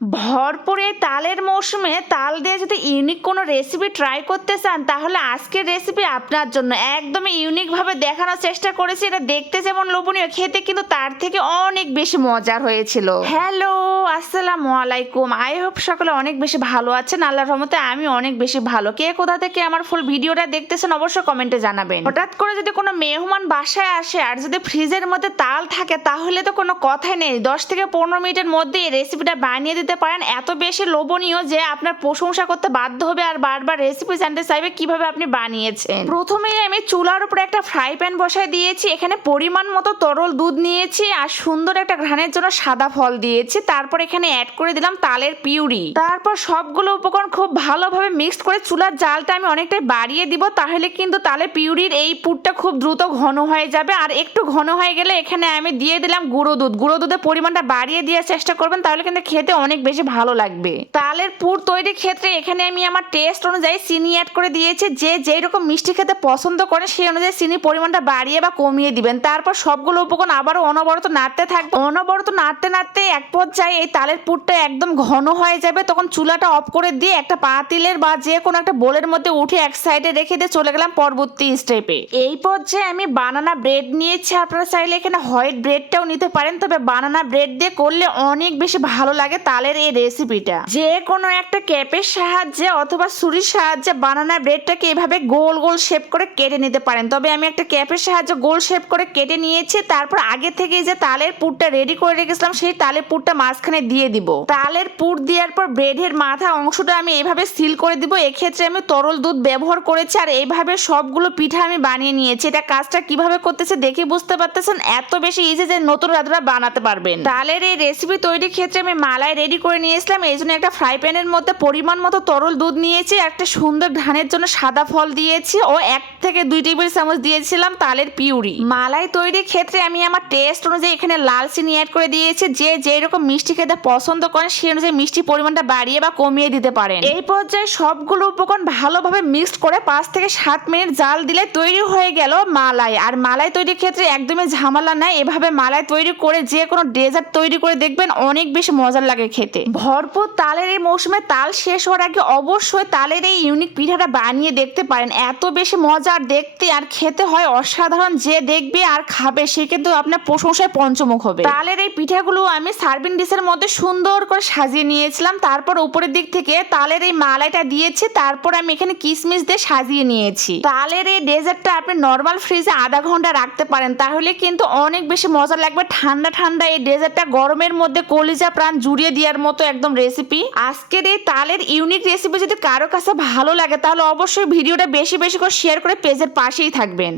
ভরপুর এই তালের মৌসুমে তাল দিয়ে যদি ইউনিক কোনো রেসিপি ট্রাই করতে চান তাহলে আজকের রেসিপি আপনার জন্য একদমই ইউনিকভাবে দেখানোর চেষ্টা করেছি। এটা দেখতে যেমন লোভনীয়, খেতে কিন্তু তার থেকে অনেক বেশি মজার হয়েছিল। হ্যালো, আসসালামু আলাইকুম। আই হোপ সকলে অনেক বেশি ভালো আছেন। আল্লাহর রহমতে আমি অনেক বেশি ভালো। কে কোথা থেকে আমার ফুল ভিডিওটা দেখতেছেন অবশ্যই কমেন্টে জানাবেন। হঠাৎ করে যদি কোনো মেহমান বাসায় আসে আর যদি ফ্রিজের মধ্যে তাল থাকে তাহলে তো কোনো কথাই নেই, 10 থেকে 15 মিনিটের মধ্যে এই রেসিপিটা বানিয়ে দিতে পারেন। এত বেশি লোভনীয় যে আপনার প্রশংসা করতে বাধ্য হবে আর বারবার রেসিপি জানতে চাইবে কিভাবে আপনি বানিয়েছেন। প্রথমেই আমি চুলার উপরে একটা ফ্রাই প্যান বসায় দিয়েছি। এখানে পরিমাণ মতো তরল দুধ নিয়েছি আর সুন্দর একটা ঘ্রাণের জন্য সাদা ফল দিয়েছি। তারপর এখানে অ্যাড করে দিলাম তালের পিউরি। তারপর সবগুলো উপকরণ খুব ভালোভাবে মিক্সড করে চুলার জালটা আমি অনেকটাই বাড়িয়ে দিব, তাহলে কিন্তু তালের পিউরির এই পুরটা খুব দ্রুত ঘন হয়ে যাবে। আর একটু ঘন হয়ে গেলে এখানে আমি দিয়ে দিলাম গুঁড়ো দুধ। গুঁড়ো দুধের পরিমাণটা বাড়িয়ে দেওয়ার চেষ্টা করবেন, তাহলে কিন্তু খেতে অনেক বেশি ভালো লাগবে। তালের পুর তৈরির ক্ষেত্রে এখানে আমি আমার টেস্ট অনুযায়ী চিনি অ্যাড করে দিয়েছি। যে যেই রকম মিষ্টি খেতে পছন্দ করে সেই অনুযায়ী চিনির পরিমাণটা বাড়িয়ে বা কমিয়ে দিবেন। তারপর সবগুলো উপকরণ আবারও অনবরত নাড়তে থাকবে। অনবরত নাড়তে নাড়তে এক পর্যায়ে এই তালের পুরটা একদম ঘন হয়ে যাবে। তখন চুলাটা অফ করে দিয়ে একটা পাতিলের বা যে কোনো একটা বোলের মধ্যে উঠে এক সাইডে রেখে দিয়ে চলে গেলাম পরবর্তী স্টেপে। এই পর্যায়ে আমি বানানা ব্রেড নিয়েছি। আপনারা চাইলে এখানে হোয়াইট ব্রেডটাও নিতে পারেন, তবে বানানা ব্রেড দিয়ে করলে অনেক বেশি ভালো লাগে তালের এই রেসিপিটা। যে কোনো একটা ক্যাপের সাহায্যে অথবা ছুরির সাহায্যে বানানা ব্রেডটাকে এভাবে গোল গোল শেপ করে কেটে নিতে পারেন, তবে আমি একটা ক্যাপের সাহায্যে গোল শেপ করে কেটে নিয়েছি। তারপর আগে থেকে যে তালের পুরটা রেডি করে রেখেছিলাম সেই তালের পুরটা মাঝখানে দিয়ে দিব। তালের পুর দেওয়ার পর ব্রেডের মাথা অংশটা আমি এভাবে সিল করে দিব। এক্ষেত্রে আমি তরল দুধ ব্যবহার করেছি আর এইভাবে সবগুলো পিঠা আমি বানিয়ে নিয়েছি। এটা কাজটা কিভাবে করতেছে দেখে বুঝতে পারতেছেন, এত বেশি ইজি যে নতুন রাধুরা বানাতে পারবেন। তালের এই রেসিপি তৈরির ক্ষেত্রে আমি মালাই রেডি করে নিয়েছিলাম। এই জন্য একটা ফ্রাই প্যানের মধ্যে পরিমাণ মতো তরল দুধ নিয়েছি, একটা সুন্দর ঘ্রাণের জন্য সাদা ফল দিয়েছি ও 1 থেকে 2 টেবিল চামচ দিয়েছিলাম তালের পিউরি। মালাই তৈরির ক্ষেত্রে আমি আমার টেস্ট অনুযায়ী এখানে লাল চিনি অ্যাড করে দিয়েছি। যে যেই রকম মিষ্টি খেতে পছন্দ করেন সেই অনুযায়ী মিষ্টি পরিমাণটা বাড়িয়ে বা কমিয়ে দিতে পারেন। এই পর্যায়ে সবগুলো উপকরণ ভালোভাবে মিক্সড করে 5 থেকে 7 মিনিট জাল দিলে তৈরি হয়ে গেল মালাই। আর মালাই তৈরির ক্ষেত্রে একদমই ঝামেলা নাই। এভাবে মালাই তৈরি করে যে কোনো ডেজার্ট তৈরি করে দেখবেন অনেক বেশি মজার লাগে খেতে। ভরপুর তালের এই মৌসুমে তাল শেষ হওয়ার আগে অবশ্যই তালের এই ইউনিক পিঠাটা বানিয়ে দেখতে পারেন। এত বেশি মজার দেখতে আর খেতে হয় অসাধারণ। যে দেখবে আর খাবে সে কিন্তু আপনার প্রশংসায় পঞ্চমুখ হবে। তালের এই পিঠাগুলো আমি সার্ভিং ডিশের মধ্যে সুন্দর করে সাজিয়ে নিয়েছিলাম। তারপর উপরের দিক থেকে তালের এই মালাইটা দিয়েছি। তারপর আমি এখানে কিশমিশ দিয়ে সাজিয়ে নিয়েছি। তালের এই ডেজার্টটা আপনি নর্মাল ফ্রিজে আধা ঘন্টা রাখতে পারেন, তাহলে কিন্তু অনেক বেশি মজা লাগবে। ঠান্ডা ঠান্ডা এই ডেজার্টটা গরমের মধ্যে কলিজা প্রাণ জুড়িয়ে দেওয়ার মতো একদম রেসিপি। আজকের এই তালের ইউনিক রেসিপি যদি কারো কাছে ভালো লাগে তাহলে অবশ্যই ভিডিওটা বেশি বেশি করে শেয়ার করে পেজের পাশেই থাকবেন।